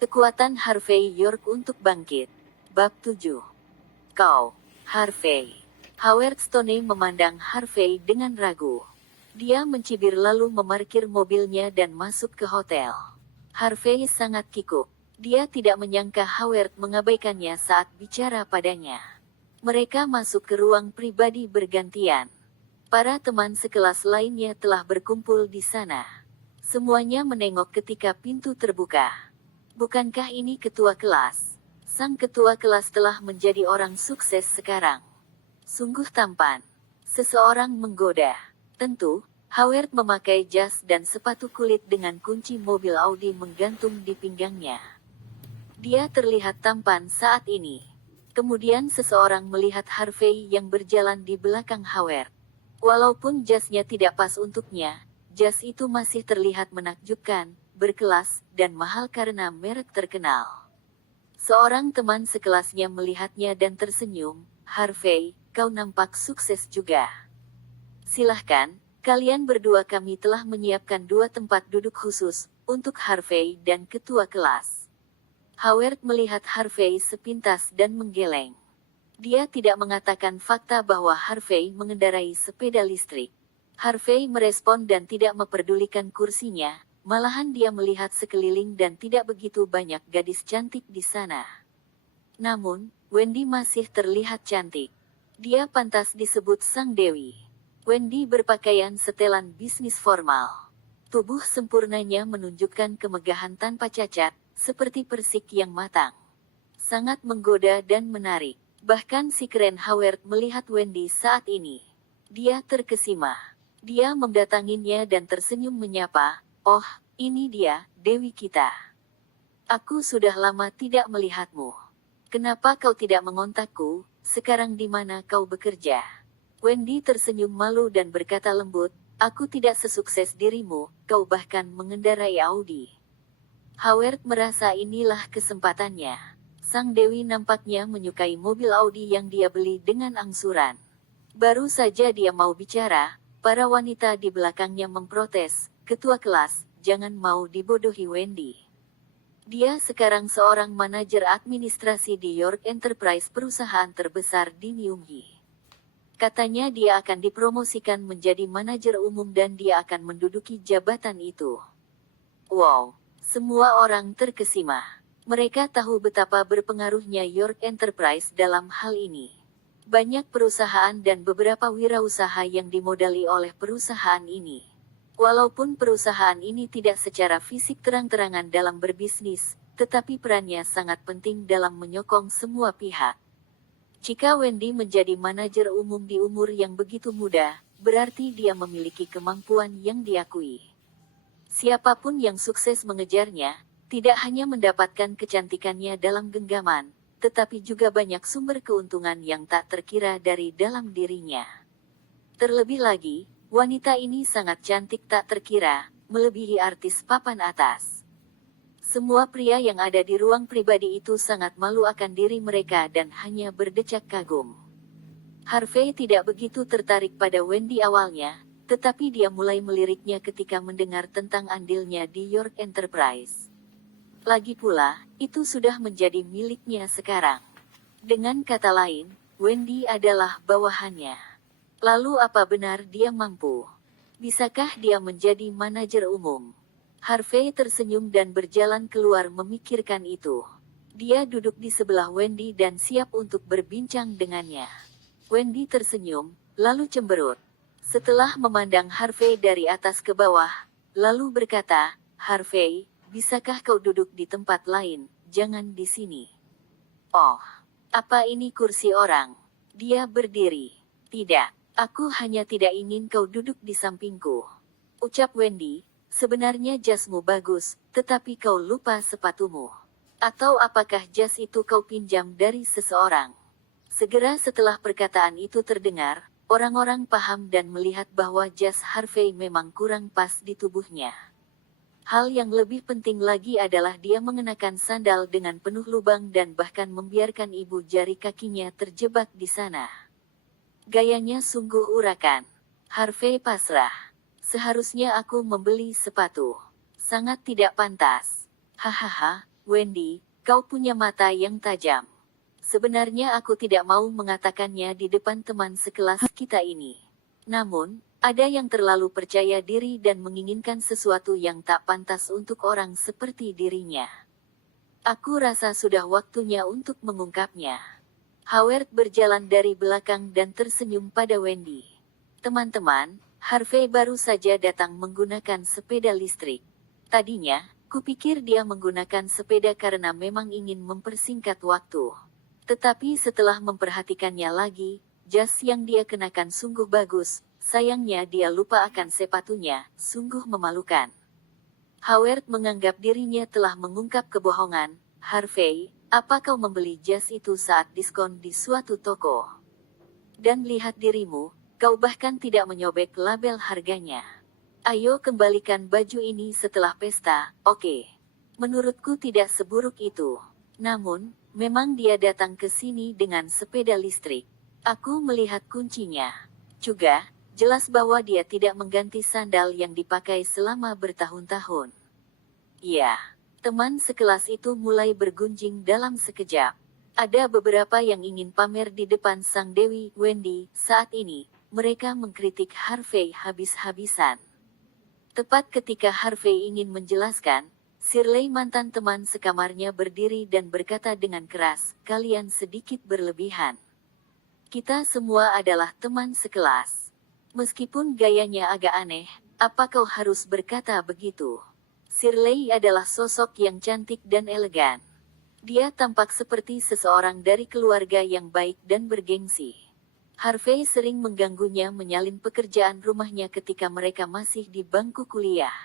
Kekuatan Harvey York untuk bangkit. Bab 7. Kau, Harvey. Howard Stone memandang Harvey dengan ragu. Dia mencibir lalu memarkir mobilnya dan masuk ke hotel. Harvey sangat kikuk. Dia tidak menyangka Howard mengabaikannya saat bicara padanya. Mereka masuk ke ruang pribadi bergantian. Para teman sekelas lainnya telah berkumpul di sana. Semuanya menengok ketika pintu terbuka. Bukankah ini ketua kelas? Sang ketua kelas telah menjadi orang sukses sekarang. Sungguh tampan. Seseorang menggoda. Tentu, Howard memakai jas dan sepatu kulit dengan kunci mobil Audi menggantung di pinggangnya. Dia terlihat tampan saat ini. Kemudian seseorang melihat Harvey yang berjalan di belakang Howard. Walaupun jasnya tidak pas untuknya, jas itu masih terlihat menakjubkan, berkelas, dan mahal karena merek terkenal. Seorang teman sekelasnya melihatnya dan tersenyum, "Harvey, kau nampak sukses juga. Silahkan, kalian berdua kami telah menyiapkan 2 tempat duduk khusus, untuk Harvey dan ketua kelas." Howard melihat Harvey sepintas dan menggeleng. Dia tidak mengatakan fakta bahwa Harvey mengendarai sepeda listrik. Harvey merespon dan tidak memperdulikan kursinya. Malahan dia melihat sekeliling dan tidak begitu banyak gadis cantik di sana. Namun, Wendy masih terlihat cantik. Dia pantas disebut Sang Dewi. Wendy berpakaian setelan bisnis formal. Tubuh sempurnanya menunjukkan kemegahan tanpa cacat, seperti persik yang matang. Sangat menggoda dan menarik. Bahkan si keren Howard melihat Wendy saat ini. Dia terkesima. Dia mendatanginya dan tersenyum menyapa, "Oh, ini dia, Dewi kita. Aku sudah lama tidak melihatmu. Kenapa kau tidak mengontakku, sekarang di mana kau bekerja?" Wendy tersenyum malu dan berkata lembut, "Aku tidak sesukses dirimu, kau bahkan mengendarai Audi." Howard merasa inilah kesempatannya. Sang Dewi nampaknya menyukai mobil Audi yang dia beli dengan angsuran. Baru saja dia mau bicara, para wanita di belakangnya memprotes, "Ketua kelas, jangan mau dibodohi Wendy. Dia sekarang seorang manajer administrasi di York Enterprise, perusahaan terbesar di Newhey. Katanya dia akan dipromosikan menjadi manajer umum dan dia akan menduduki jabatan itu." Wow, semua orang terkesima. Mereka tahu betapa berpengaruhnya York Enterprise dalam hal ini. Banyak perusahaan dan beberapa wirausaha yang dimodali oleh perusahaan ini. Walaupun perusahaan ini tidak secara fisik terang-terangan dalam berbisnis, tetapi perannya sangat penting dalam menyokong semua pihak. Jika Wendy menjadi manajer umum di umur yang begitu muda, berarti dia memiliki kemampuan yang diakui. Siapapun yang sukses mengejarnya, tidak hanya mendapatkan kecantikannya dalam genggaman, tetapi juga banyak sumber keuntungan yang tak terkira dari dalam dirinya. Terlebih lagi, wanita ini sangat cantik tak terkira, melebihi artis papan atas. Semua pria yang ada di ruang pribadi itu sangat malu akan diri mereka dan hanya berdecak kagum. Harvey tidak begitu tertarik pada Wendy awalnya, tetapi dia mulai meliriknya ketika mendengar tentang andilnya di York Enterprise. Lagi pula, itu sudah menjadi miliknya sekarang. Dengan kata lain, Wendy adalah bawahannya. Lalu apa benar dia mampu? Bisakah dia menjadi manajer umum? Harvey tersenyum dan berjalan keluar memikirkan itu. Dia duduk di sebelah Wendy dan siap untuk berbincang dengannya. Wendy tersenyum, lalu cemberut. Setelah memandang Harvey dari atas ke bawah, lalu berkata, "Harvey, bisakah kau duduk di tempat lain, jangan di sini?" "Oh, apa ini kursi orang?" Dia berdiri. "Tidak, aku hanya tidak ingin kau duduk di sampingku," ucap Wendy. "Sebenarnya jasmu bagus, tetapi kau lupa sepatumu. Atau apakah jas itu kau pinjam dari seseorang?" Segera setelah perkataan itu terdengar, orang-orang paham dan melihat bahwa jas Harvey memang kurang pas di tubuhnya. Hal yang lebih penting lagi adalah dia mengenakan sandal dengan penuh lubang dan bahkan membiarkan ibu jari kakinya terjebak di sana. Gayanya sungguh urakan. Harvey pasrah. "Seharusnya aku membeli sepatu. Sangat tidak pantas." "Hahaha, Wendy, kau punya mata yang tajam. Sebenarnya aku tidak mau mengatakannya di depan teman sekelas kita ini. Namun, ada yang terlalu percaya diri dan menginginkan sesuatu yang tak pantas untuk orang seperti dirinya. Aku rasa sudah waktunya untuk mengungkapnya. Howard berjalan dari belakang dan tersenyum pada Wendy. Teman-teman, Harvey baru saja datang menggunakan sepeda listrik. Tadinya, kupikir dia menggunakan sepeda karena memang ingin mempersingkat waktu. Tetapi setelah memperhatikannya lagi, jas yang dia kenakan sungguh bagus. Sayangnya dia lupa akan sepatunya, sungguh memalukan. Howard menganggap dirinya telah mengungkap kebohongan. Harvey, apa kau membeli jas itu saat diskon di suatu toko? Dan lihat dirimu, kau bahkan tidak menyobek label harganya. Ayo kembalikan baju ini setelah pesta, oke? Menurutku tidak seburuk itu. Namun, memang dia datang ke sini dengan sepeda listrik. Aku melihat kuncinya. Juga, jelas bahwa dia tidak mengganti sandal yang dipakai selama bertahun-tahun. Ya, teman sekelas itu mulai bergunjing dalam sekejap. Ada beberapa yang ingin pamer di depan sang Dewi, Wendy. Saat ini, mereka mengkritik Harvey habis-habisan. Tepat ketika Harvey ingin menjelaskan, Shirley mantan teman sekamarnya berdiri dan berkata dengan keras, "Kalian sedikit berlebihan. Kita semua adalah teman sekelas. Meskipun gayanya agak aneh, apa kau harus berkata begitu?" Shirley adalah sosok yang cantik dan elegan. Dia tampak seperti seseorang dari keluarga yang baik dan bergengsi. Harvey sering mengganggunya menyalin pekerjaan rumahnya ketika mereka masih di bangku kuliah.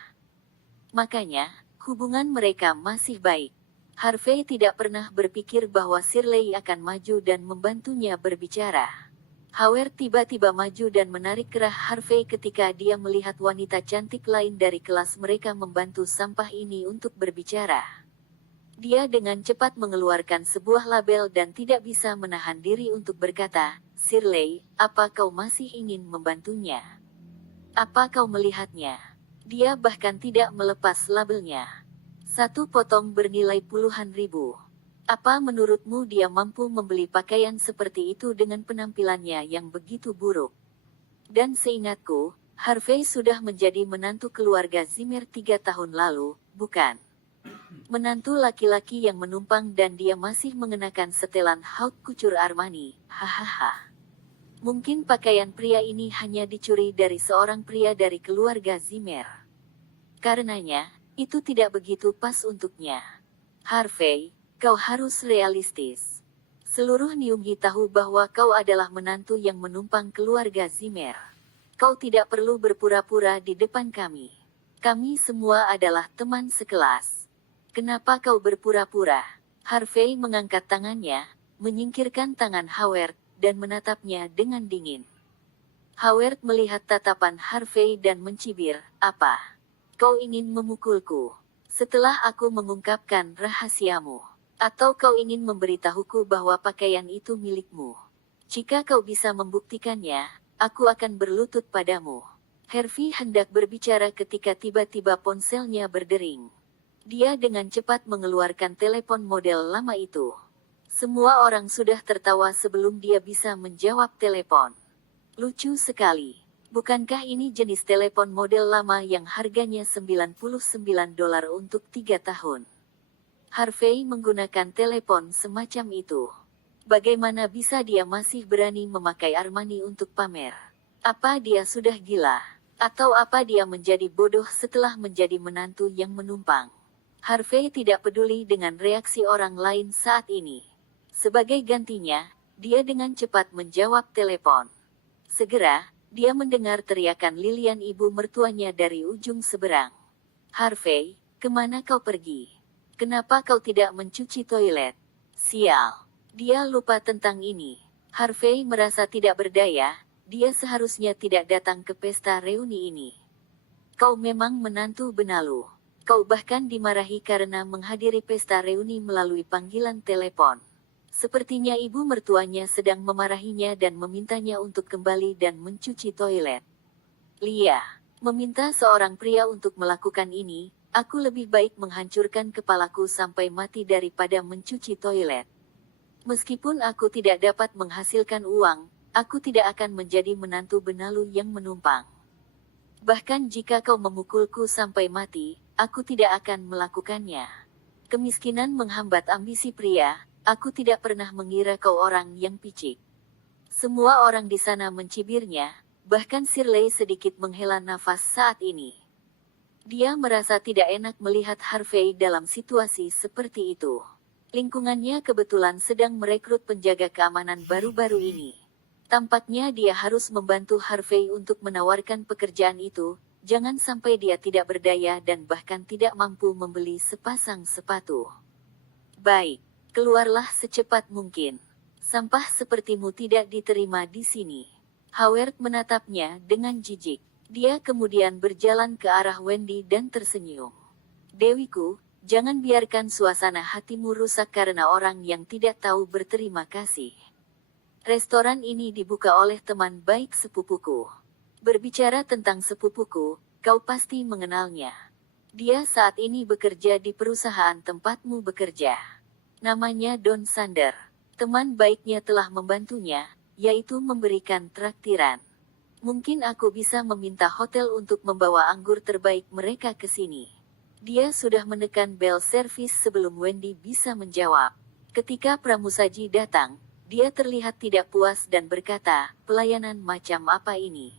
Makanya, hubungan mereka masih baik. Harvey tidak pernah berpikir bahwa Shirley akan maju dan membantunya berbicara. Howard tiba-tiba maju dan menarik kerah Harvey ketika dia melihat wanita cantik lain dari kelas mereka membantu sampah ini untuk berbicara. Dia dengan cepat mengeluarkan sebuah label dan tidak bisa menahan diri untuk berkata, "Shirley, apa kau masih ingin membantunya? Apa kau melihatnya?" Dia bahkan tidak melepas labelnya. Satu potong bernilai puluhan ribu. Apa menurutmu dia mampu membeli pakaian seperti itu dengan penampilannya yang begitu buruk? Dan seingatku, Harvey sudah menjadi menantu keluarga Zimmer 3 tahun lalu, bukan? Menantu laki-laki yang menumpang dan dia masih mengenakan setelan haute couture Armani, hahaha. Mungkin pakaian pria ini hanya dicuri dari seorang pria dari keluarga Zimmer. Karenanya, itu tidak begitu pas untuknya. Harvey, kau harus realistis. Seluruh Nyunggi tahu bahwa kau adalah menantu yang menumpang keluarga Zimmer. Kau tidak perlu berpura-pura di depan kami. Kami semua adalah teman sekelas. Kenapa kau berpura-pura? Harvey mengangkat tangannya, menyingkirkan tangan Howard, dan menatapnya dengan dingin. Howard melihat tatapan Harvey dan mencibir, "Apa? Kau ingin memukulku? Setelah aku mengungkapkan rahasiamu? Atau kau ingin memberitahuku bahwa pakaian itu milikmu? Jika kau bisa membuktikannya, aku akan berlutut padamu." Harvey hendak berbicara ketika tiba-tiba ponselnya berdering. Dia dengan cepat mengeluarkan telepon model lama itu. Semua orang sudah tertawa sebelum dia bisa menjawab telepon. Lucu sekali. Bukankah ini jenis telepon model lama yang harganya $99 untuk 3 tahun? Harvey menggunakan telepon semacam itu. Bagaimana bisa dia masih berani memakai Armani untuk pamer? Apa dia sudah gila? Atau apa dia menjadi bodoh setelah menjadi menantu yang menumpang? Harvey tidak peduli dengan reaksi orang lain saat ini. Sebagai gantinya, dia dengan cepat menjawab telepon. Segera, dia mendengar teriakan Lilian ibu mertuanya dari ujung seberang. "Harvey, kemana kau pergi? Kenapa kau tidak mencuci toilet? Sial, dia lupa tentang ini." Harvey merasa tidak berdaya, dia seharusnya tidak datang ke pesta reuni ini. "Kau memang menantu benalu. Kau bahkan dimarahi karena menghadiri pesta reuni melalui panggilan telepon." Sepertinya ibu mertuanya sedang memarahinya dan memintanya untuk kembali dan mencuci toilet. Lia, meminta seorang pria untuk melakukan ini, Aku lebih baik menghancurkan kepalaku sampai mati daripada mencuci toilet. Meskipun aku tidak dapat menghasilkan uang, aku tidak akan menjadi menantu benalu yang menumpang. Bahkan jika kau memukulku sampai mati, aku tidak akan melakukannya. Kemiskinan menghambat ambisi pria, aku tidak pernah mengira kau orang yang picik. Semua orang di sana mencibirnya, bahkan Shirley sedikit menghela nafas saat ini. Dia merasa tidak enak melihat Harvey dalam situasi seperti itu. Lingkungannya kebetulan sedang merekrut penjaga keamanan baru-baru ini. Tampaknya dia harus membantu Harvey untuk menawarkan pekerjaan itu, jangan sampai dia tidak berdaya dan bahkan tidak mampu membeli sepasang sepatu. Baik, keluarlah secepat mungkin. Sampah sepertimu tidak diterima di sini. Howard menatapnya dengan jijik. Dia kemudian berjalan ke arah Wendy dan tersenyum. Dewiku, jangan biarkan suasana hatimu rusak karena orang yang tidak tahu berterima kasih. Restoran ini dibuka oleh teman baik sepupuku. Berbicara tentang sepupuku, kau pasti mengenalnya. Dia saat ini bekerja di perusahaan tempatmu bekerja. Namanya Don Sander. Teman baiknya telah membantunya, yaitu memberikan traktiran. Mungkin aku bisa meminta hotel untuk membawa anggur terbaik mereka ke sini. Dia sudah menekan bel servis sebelum Wendy bisa menjawab. Ketika pramusaji datang, dia terlihat tidak puas dan berkata, "Pelayanan macam apa ini?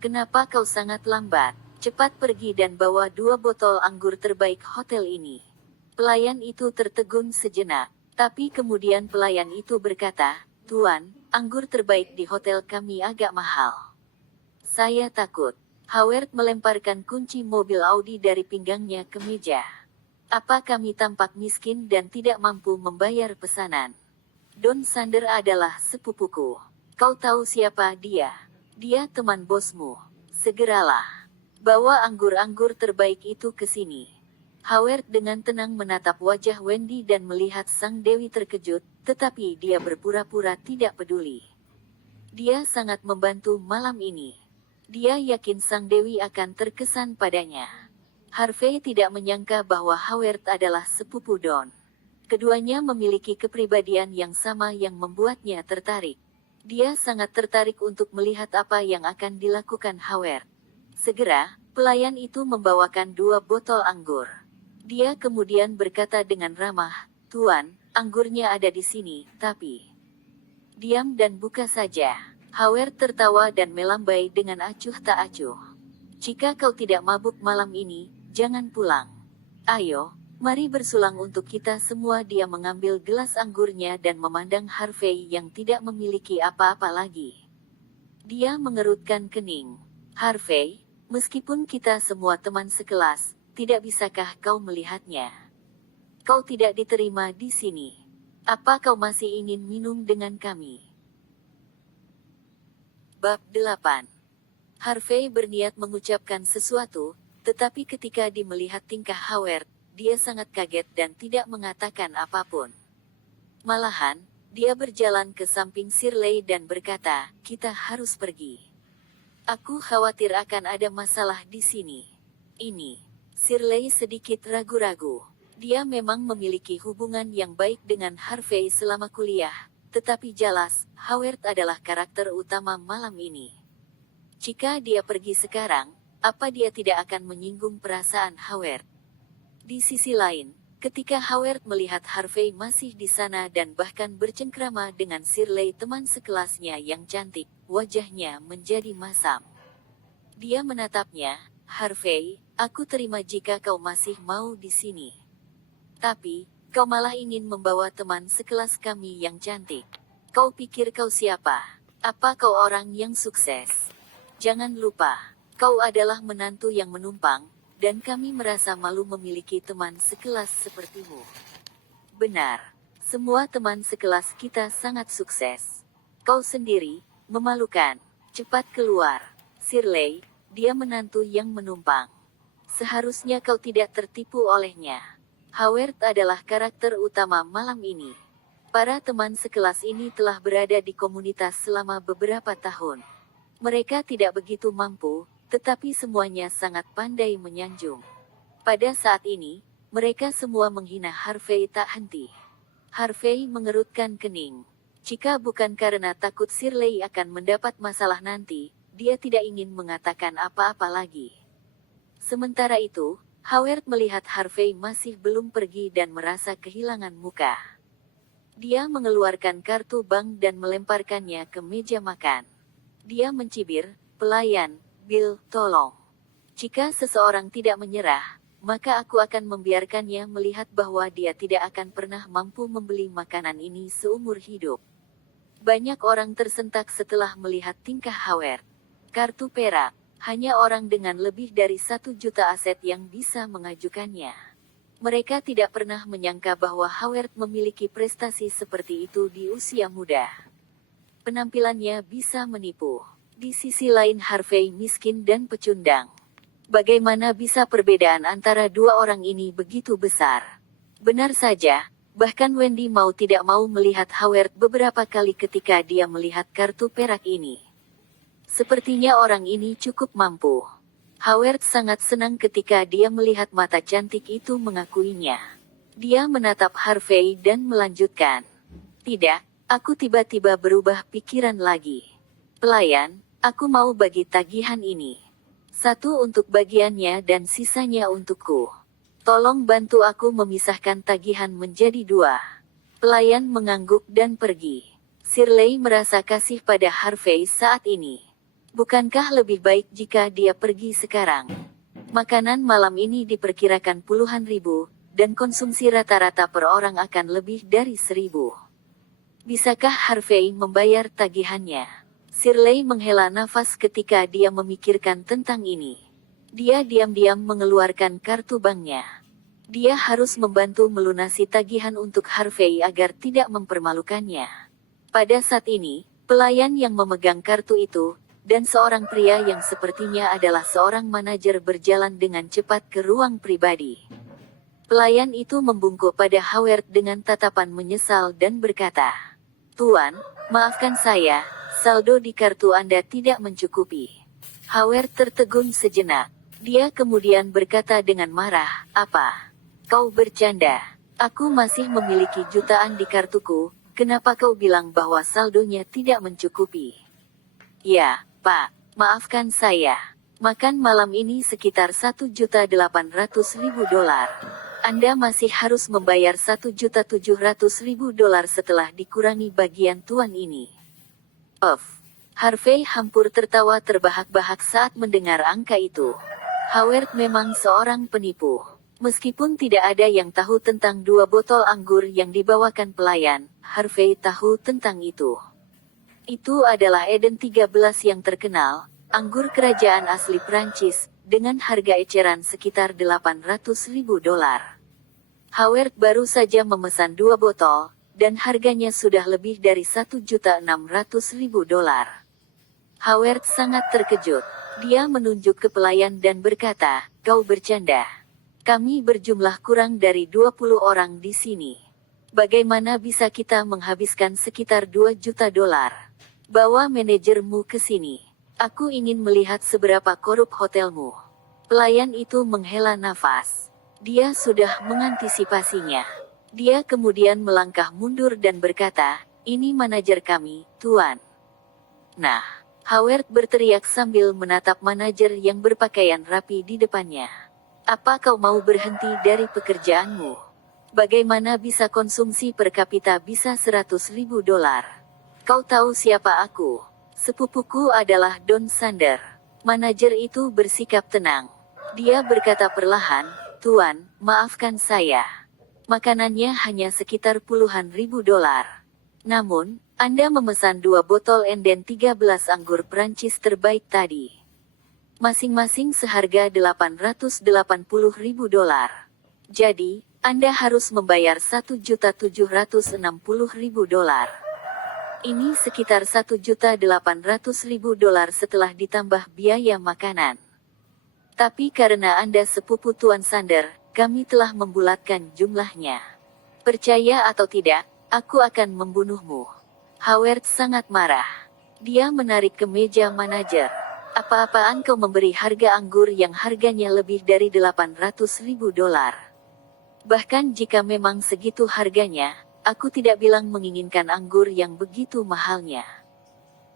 Kenapa kau sangat lambat? Cepat pergi dan bawa 2 botol anggur terbaik hotel ini." Pelayan itu tertegun sejenak, tapi kemudian pelayan itu berkata, "Tuan, anggur terbaik di hotel kami agak mahal." Saya takut. Howard melemparkan kunci mobil Audi dari pinggangnya ke meja. Apa kami tampak miskin dan tidak mampu membayar pesanan? Don Sander adalah sepupuku. Kau tahu siapa dia? Dia teman bosmu. Segeralah. Bawa anggur-anggur terbaik itu ke sini. Howard dengan tenang menatap wajah Wendy dan melihat sang dewi terkejut, tetapi dia berpura-pura tidak peduli. Dia sangat membantu malam ini. Dia yakin sang dewi akan terkesan padanya. Harvey tidak menyangka bahwa Howard adalah sepupu Don. Keduanya memiliki kepribadian yang sama yang membuatnya tertarik. Dia sangat tertarik untuk melihat apa yang akan dilakukan Howard. Segera, pelayan itu membawakan 2 botol anggur. Dia kemudian berkata dengan ramah, "Tuan, anggurnya ada di sini, tapi..." "Diam dan buka saja." Howard tertawa dan melambai dengan acuh tak acuh. "Jika kau tidak mabuk malam ini, jangan pulang. Ayo, mari bersulang untuk kita semua." Dia mengambil gelas anggurnya dan memandang Harvey yang tidak memiliki apa-apa lagi. Dia mengerutkan kening. "Harvey, meskipun kita semua teman sekelas, tidak bisakah kau melihatnya? Kau tidak diterima di sini. Apa kau masih ingin minum dengan kami?" Bab 8. Harvey berniat mengucapkan sesuatu, tetapi ketika melihat tingkah Howard, dia sangat kaget dan tidak mengatakan apapun. Malahan, dia berjalan ke samping Shirley dan berkata, "Kita harus pergi. Aku khawatir akan ada masalah di sini." Ini. Shirley sedikit ragu-ragu. Dia memang memiliki hubungan yang baik dengan Harvey selama kuliah. Tetapi jelas, Howard adalah karakter utama malam ini. Jika dia pergi sekarang, apa dia tidak akan menyinggung perasaan Howard? Di sisi lain, ketika Howard melihat Harvey masih di sana dan bahkan bercengkrama dengan Shirley teman sekelasnya yang cantik, wajahnya menjadi masam. Dia menatapnya, "Harvey, aku terima jika kau masih mau di sini. Tapi, kau malah ingin membawa teman sekelas kami yang cantik. Kau pikir kau siapa? Apa kau orang yang sukses? Jangan lupa, kau adalah menantu yang menumpang, dan kami merasa malu memiliki teman sekelas sepertimu." "Benar. Semua teman sekelas kita sangat sukses. Kau sendiri, memalukan. Cepat keluar, Shirley, dia menantu yang menumpang. Seharusnya kau tidak tertipu olehnya." Howard adalah karakter utama malam ini. Para teman sekelas ini telah berada di komunitas selama beberapa tahun. Mereka tidak begitu mampu, tetapi semuanya sangat pandai menyanjung. Pada saat ini, mereka semua menghina Harvey tak henti. Harvey mengerutkan kening. Jika bukan karena takut Shirley akan mendapat masalah nanti, dia tidak ingin mengatakan apa-apa lagi. Sementara itu, Howard melihat Harvey masih belum pergi dan merasa kehilangan muka. Dia mengeluarkan kartu bank dan melemparkannya ke meja makan. Dia mencibir, "Pelayan, Bill, tolong. Jika seseorang tidak menyerah, maka aku akan membiarkannya melihat bahwa dia tidak akan pernah mampu membeli makanan ini seumur hidup." Banyak orang tersentak setelah melihat tingkah Howard. Kartu perak, hanya orang dengan lebih dari 1 juta aset yang bisa mengajukannya. Mereka tidak pernah menyangka bahwa Howard memiliki prestasi seperti itu di usia muda. Penampilannya bisa menipu. Di sisi lain Harvey miskin dan pecundang. Bagaimana bisa perbedaan antara dua orang ini begitu besar? Benar saja, bahkan Wendy mau tidak mau melihat Howard beberapa kali ketika dia melihat kartu perak ini. Sepertinya orang ini cukup mampu. Howard sangat senang ketika dia melihat mata cantik itu mengakuinya. Dia menatap Harvey dan melanjutkan. "Tidak, aku tiba-tiba berubah pikiran lagi. Pelayan, aku mau bagi tagihan ini. 1 untuk bagiannya dan sisanya untukku. Tolong bantu aku memisahkan tagihan menjadi 2. Pelayan mengangguk dan pergi. Shirley merasa kasih pada Harvey saat ini. Bukankah lebih baik jika dia pergi sekarang? Makanan malam ini diperkirakan puluhan ribu, dan konsumsi rata-rata per orang akan lebih dari 1.000. Bisakah Harvey membayar tagihannya? Shirley menghela nafas ketika dia memikirkan tentang ini. Dia diam-diam mengeluarkan kartu banknya. Dia harus membantu melunasi tagihan untuk Harvey agar tidak mempermalukannya. Pada saat ini, pelayan yang memegang kartu itu, dan seorang pria yang sepertinya adalah seorang manajer berjalan dengan cepat ke ruang pribadi. Pelayan itu membungkuk pada Howard dengan tatapan menyesal dan berkata, "Tuan, maafkan saya, saldo di kartu Anda tidak mencukupi." Howard tertegun sejenak. Dia kemudian berkata dengan marah, "Apa? Kau bercanda? Aku masih memiliki jutaan di kartuku, kenapa kau bilang bahwa saldonya tidak mencukupi?" "Ya, Pak, maafkan saya. Makan malam ini sekitar $1.800.000. Anda masih harus membayar $1.700.000 setelah dikurangi bagian tuan ini." Harvey hampir tertawa terbahak-bahak saat mendengar angka itu. Howard memang seorang penipu. Meskipun tidak ada yang tahu tentang 2 botol anggur yang dibawakan pelayan, Harvey tahu tentang itu. Itu adalah Eden 13 yang terkenal, anggur kerajaan asli Prancis, dengan harga eceran sekitar $800.000. Howard baru saja memesan 2 botol, dan harganya sudah lebih dari $1.600.000. Howard sangat terkejut. Dia menunjuk ke pelayan dan berkata, "Kau bercanda. Kami berjumlah kurang dari 20 orang di sini. Bagaimana bisa kita menghabiskan sekitar $2 juta? Bawa manajermu ke sini. Aku ingin melihat seberapa korup hotelmu." Pelayan itu menghela nafas. Dia sudah mengantisipasinya. Dia kemudian melangkah mundur dan berkata, "Ini manajer kami, Tuan." "Nah," Howard berteriak sambil menatap manajer yang berpakaian rapi di depannya. "Apa kau mau berhenti dari pekerjaanmu? Bagaimana bisa konsumsi per kapita bisa $100.000? Kau tahu siapa aku? Sepupuku adalah Don Sander." Manajer itu bersikap tenang. Dia berkata perlahan, "Tuan, maafkan saya. Makanannya hanya sekitar puluhan ribu $. Namun, Anda memesan 2 botol Enden 13 anggur Prancis terbaik tadi. Masing-masing seharga $880.000. Jadi, Anda harus membayar $1.760.000. Ini sekitar $1.800.000 setelah ditambah biaya makanan. Tapi karena Anda sepupu Tuan Sander, kami telah membulatkan jumlahnya. Percaya atau tidak, aku akan membunuhmu." Howard sangat marah. Dia menarik ke meja manajer. Apa-apaan kau memberi harga anggur yang harganya lebih dari $800.000? Bahkan jika memang segitu harganya, aku tidak bilang menginginkan anggur yang begitu mahalnya.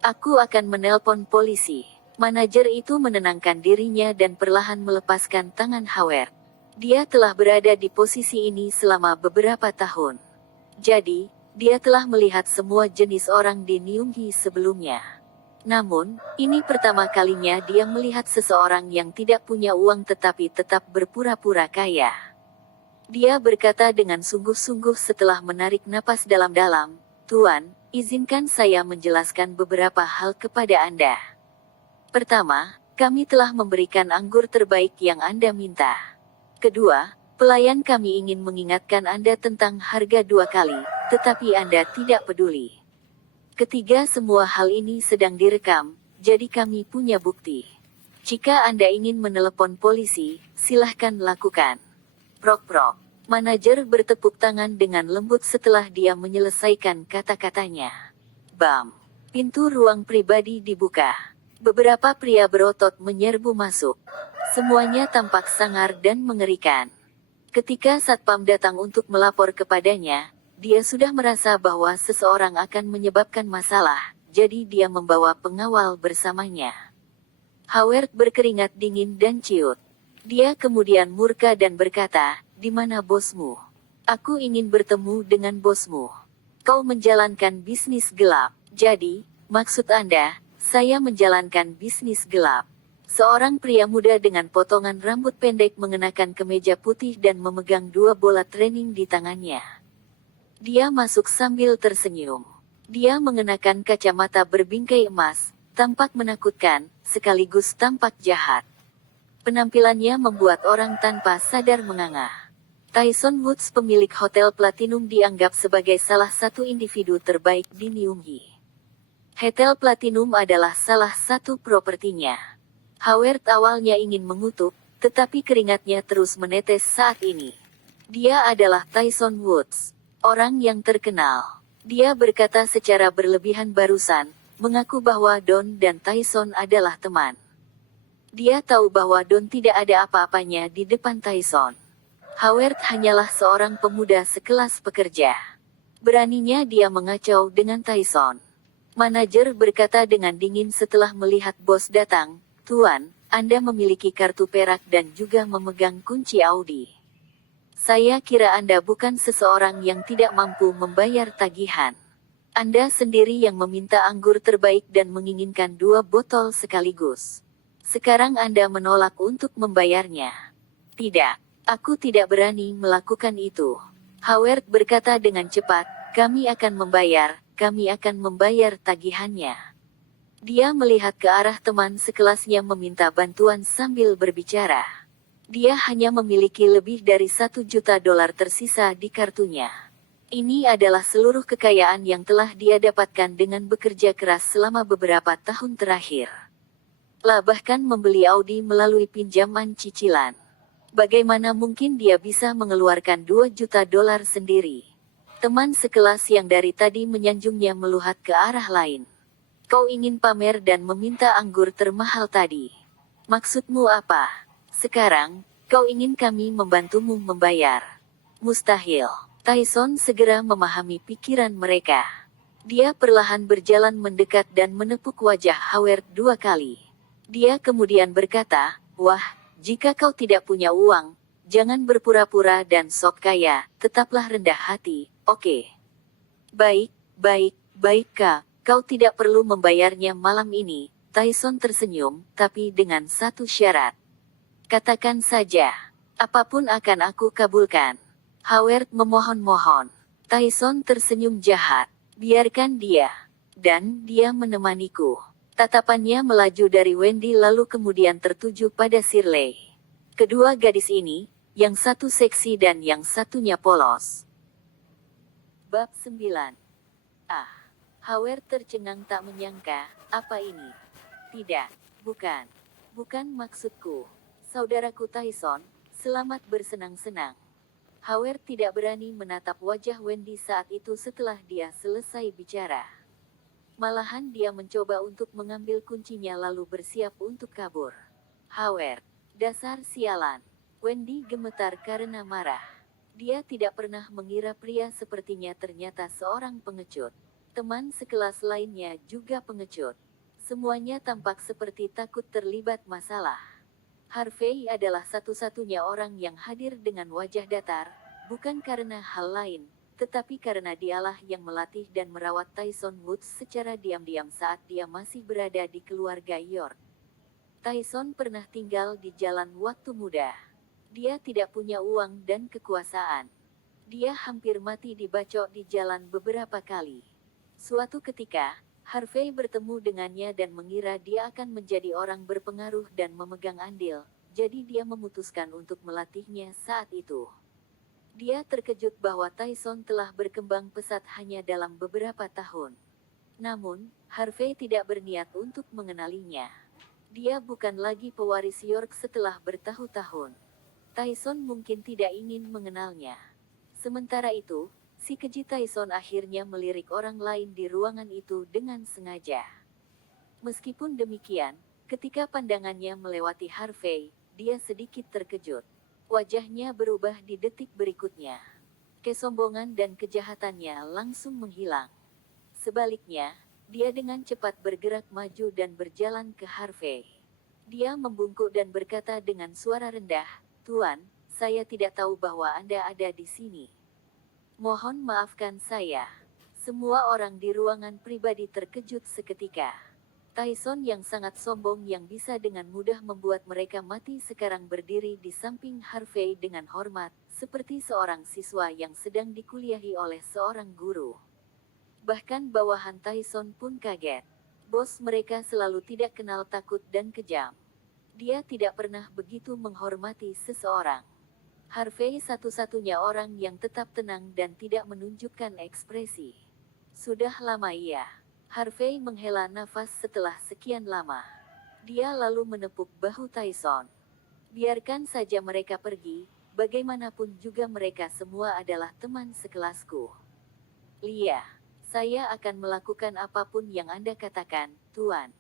Aku akan menelpon polisi. Manajer itu menenangkan dirinya dan perlahan melepaskan tangan Howard. Dia telah berada di posisi ini selama beberapa tahun. Jadi, dia telah melihat semua jenis orang di Nyunghi sebelumnya. Namun, ini pertama kalinya dia melihat seseorang yang tidak punya uang tetapi tetap berpura-pura kaya. Dia berkata dengan sungguh-sungguh setelah menarik napas dalam-dalam, "Tuan, izinkan saya menjelaskan beberapa hal kepada Anda. Pertama, kami telah memberikan anggur terbaik yang Anda minta. Kedua, pelayan kami ingin mengingatkan Anda tentang harga 2 kali, tetapi Anda tidak peduli. Ketiga, semua hal ini sedang direkam, jadi kami punya bukti. Jika Anda ingin menelepon polisi, silahkan lakukan." Prok-prok. Manajer bertepuk tangan dengan lembut setelah dia menyelesaikan kata-katanya. Bam. Pintu ruang pribadi dibuka. Beberapa pria berotot menyerbu masuk. Semuanya tampak sangar dan mengerikan. Ketika satpam datang untuk melapor kepadanya, dia sudah merasa bahwa seseorang akan menyebabkan masalah, jadi dia membawa pengawal bersamanya. Howard berkeringat dingin dan ciut. Dia kemudian murka dan berkata, "Di mana bosmu? Aku ingin bertemu dengan bosmu. Kau menjalankan bisnis gelap. Jadi, maksud Anda, saya menjalankan bisnis gelap." Seorang pria muda dengan potongan rambut pendek mengenakan kemeja putih dan memegang 2 bola training di tangannya. Dia masuk sambil tersenyum. Dia mengenakan kacamata berbingkai emas, tampak menakutkan, sekaligus tampak jahat. Penampilannya membuat orang tanpa sadar menganga. Tyson Woods, pemilik Hotel Platinum, dianggap sebagai salah satu individu terbaik di Nyunghi. Hotel Platinum adalah salah satu propertinya. Howard awalnya ingin mengutuk, tetapi keringatnya terus menetes saat ini. Dia adalah Tyson Woods, orang yang terkenal. Dia berkata secara berlebihan barusan, mengaku bahwa Don dan Tyson adalah teman. Dia tahu bahwa Don tidak ada apa-apanya di depan Tyson. Howard hanyalah seorang pemuda sekelas pekerja. Beraninya dia mengacau dengan Tyson. Manajer berkata dengan dingin setelah melihat bos datang, "Tuan, Anda memiliki kartu perak dan juga memegang kunci Audi. Saya kira Anda bukan seseorang yang tidak mampu membayar tagihan. Anda sendiri yang meminta anggur terbaik dan menginginkan 2 botol sekaligus. Sekarang Anda menolak untuk membayarnya." "Tidak, aku tidak berani melakukan itu," Howard berkata dengan cepat. Kami akan membayar tagihannya." Dia melihat ke arah teman sekelasnya meminta bantuan sambil berbicara. Dia hanya memiliki lebih dari $1 juta tersisa di kartunya. Ini adalah seluruh kekayaan yang telah dia dapatkan dengan bekerja keras selama beberapa tahun terakhir. Bahkan membeli Audi melalui pinjaman cicilan. Bagaimana mungkin dia bisa mengeluarkan $2 juta sendiri? Teman sekelas yang dari tadi menyanjungnya meluhat ke arah lain. "Kau ingin pamer dan meminta anggur termahal tadi. Maksudmu apa? Sekarang, kau ingin kami membantumu membayar?" "Mustahil." Tyson segera memahami pikiran mereka. Dia perlahan berjalan mendekat dan menepuk wajah Howard 2 kali. Dia kemudian berkata, "Wah, jika kau tidak punya uang, jangan berpura-pura dan sok kaya, tetaplah rendah hati, oke?" Baik, Kak. Kau tidak perlu membayarnya malam ini." Tyson tersenyum, "Tapi dengan satu syarat." "Katakan saja. Apapun akan aku kabulkan." Howard memohon-mohon. Tyson tersenyum jahat. "Biarkan dia. Dan dia menemaniku." Tatapannya melaju dari Wendy lalu kemudian tertuju pada Shirley. Kedua gadis ini, yang satu seksi dan yang satunya polos. Bab 9. Howard tercengang tak menyangka, "Apa ini? Tidak, bukan maksudku. Saudaraku Tyson, selamat bersenang-senang." Howard tidak berani menatap wajah Wendy saat itu setelah dia selesai bicara. Malahan dia mencoba untuk mengambil kuncinya lalu bersiap untuk kabur. Howard, dasar sialan. Wendy gemetar karena marah. Dia tidak pernah mengira pria sepertinya ternyata seorang pengecut. Teman sekelas lainnya juga pengecut. Semuanya tampak seperti takut terlibat masalah. Harvey adalah satu-satunya orang yang hadir dengan wajah datar, bukan karena hal lain, tetapi karena dialah yang melatih dan merawat Tyson Woods secara diam-diam saat dia masih berada di keluarga York. Tyson pernah tinggal di jalan waktu muda. Dia tidak punya uang dan kekuasaan. Dia hampir mati dibacok di jalan beberapa kali. Suatu ketika, Harvey bertemu dengannya dan mengira dia akan menjadi orang berpengaruh dan memegang andil, jadi dia memutuskan untuk melatihnya saat itu. Dia terkejut bahwa Tyson telah berkembang pesat hanya dalam beberapa tahun. Namun, Harvey tidak berniat untuk mengenalinya. Dia bukan lagi pewaris York setelah bertahun-tahun. Tyson mungkin tidak ingin mengenalnya. Sementara itu, si keji Tyson akhirnya melirik orang lain di ruangan itu dengan sengaja. Meskipun demikian, ketika pandangannya melewati Harvey, dia sedikit terkejut. Wajahnya berubah di detik berikutnya. Kesombongan dan kejahatannya langsung menghilang. Sebaliknya, dia dengan cepat bergerak maju dan berjalan ke Harvey. Dia membungkuk dan berkata dengan suara rendah, "Tuan, saya tidak tahu bahwa Anda ada di sini. Mohon maafkan saya." Semua orang di ruangan pribadi terkejut seketika. Tyson yang sangat sombong yang bisa dengan mudah membuat mereka mati sekarang berdiri di samping Harvey dengan hormat, seperti seorang siswa yang sedang dikuliahi oleh seorang guru. Bahkan bawahan Tyson pun kaget. Bos mereka selalu tidak kenal takut dan kejam. Dia tidak pernah begitu menghormati seseorang. Harvey satu-satunya orang yang tetap tenang dan tidak menunjukkan ekspresi. Sudah lama ia. Harvey menghela nafas setelah sekian lama. Dia lalu menepuk bahu Tyson. Biarkan saja mereka pergi, bagaimanapun juga mereka semua adalah teman sekelasku. Lia, saya akan melakukan apapun yang Anda katakan, Tuan.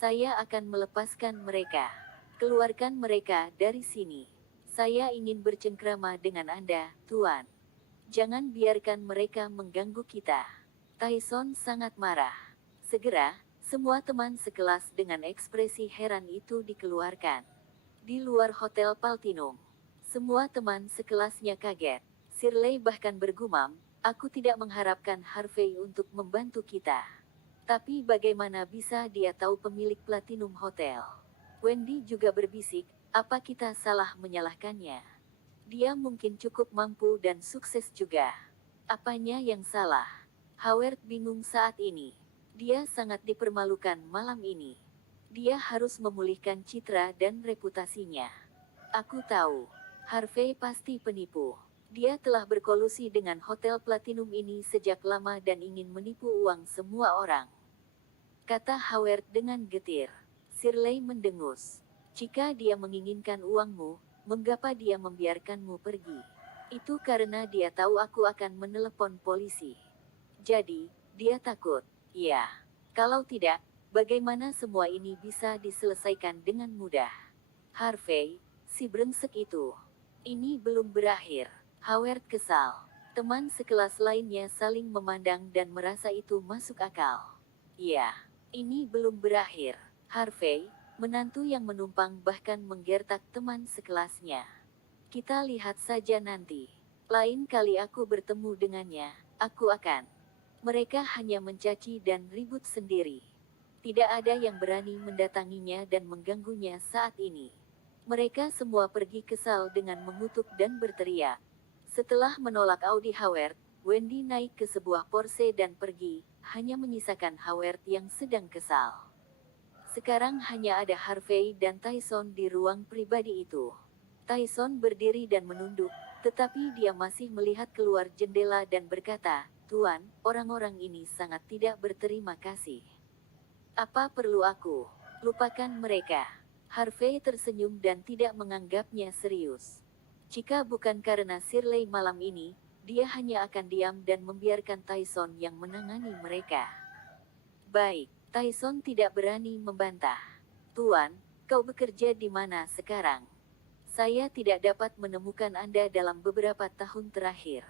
Saya akan melepaskan mereka. Keluarkan mereka dari sini. Saya ingin bercengkrama dengan Anda, Tuan. Jangan biarkan mereka mengganggu kita. Tyson sangat marah. Segera, semua teman sekelas dengan ekspresi heran itu dikeluarkan. Di luar Hotel Platinum, semua teman sekelasnya kaget. Shirley bahkan bergumam, "Aku tidak mengharapkan Harvey untuk membantu kita. Tapi bagaimana bisa dia tahu pemilik Platinum Hotel?" Wendy juga berbisik, "Apa kita salah menyalahkannya? Dia mungkin cukup mampu dan sukses juga. Apanya yang salah?" Howard bingung saat ini. Dia sangat dipermalukan malam ini. Dia harus memulihkan citra dan reputasinya. "Aku tahu. Harvey pasti penipu. Dia telah berkolusi dengan Hotel Platinum ini sejak lama dan ingin menipu uang semua orang," kata Howard dengan getir. Shirley mendengus. "Jika dia menginginkan uangmu, mengapa dia membiarkanmu pergi? Itu karena dia tahu aku akan menelepon polisi. Jadi, dia takut." "Ya. Kalau tidak, bagaimana semua ini bisa diselesaikan dengan mudah?" "Harvey, si brengsek itu. Ini belum berakhir." Howard kesal. Teman sekelas lainnya saling memandang dan merasa itu masuk akal. "Ya, ini belum berakhir." Harvey, menantu yang menumpang bahkan menggertak teman sekelasnya. "Kita lihat saja nanti. Lain kali aku bertemu dengannya, aku akan..." Mereka hanya mencaci dan ribut sendiri. Tidak ada yang berani mendatanginya dan mengganggunya saat ini. Mereka semua pergi kesal dengan mengutuk dan berteriak. Setelah menolak Audi Howard, Wendy naik ke sebuah Porsche dan pergi, hanya menyisakan Howard yang sedang kesal. Sekarang hanya ada Harvey dan Tyson di ruang pribadi itu. Tyson berdiri dan menunduk, tetapi dia masih melihat keluar jendela dan berkata, "Tuan, orang-orang ini sangat tidak berterima kasih. Apa perlu aku lupakan mereka?" Harvey tersenyum dan tidak menganggapnya serius. Jika bukan karena Shirley malam ini, dia hanya akan diam dan membiarkan Tyson yang menangani mereka. Baik, Tyson tidak berani membantah. Tuan, kau bekerja di mana sekarang? Saya tidak dapat menemukan Anda dalam beberapa tahun terakhir.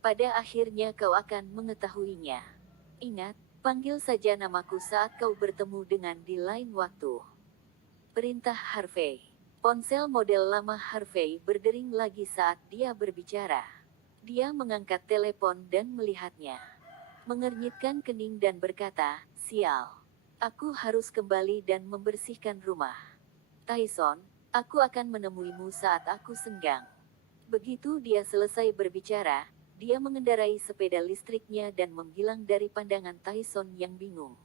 Pada akhirnya kau akan mengetahuinya. Ingat, panggil saja namaku saat kau bertemu dengan di lain waktu. Perintah Harvey. Ponsel model lama Harvey berdering lagi saat dia berbicara. Dia mengangkat telepon dan melihatnya. Mengernyitkan kening dan berkata, "Sial. Aku harus kembali dan membersihkan rumah. Tyson, aku akan menemuimu saat aku senggang." Begitu dia selesai berbicara, dia mengendarai sepeda listriknya dan menghilang dari pandangan Tyson yang bingung.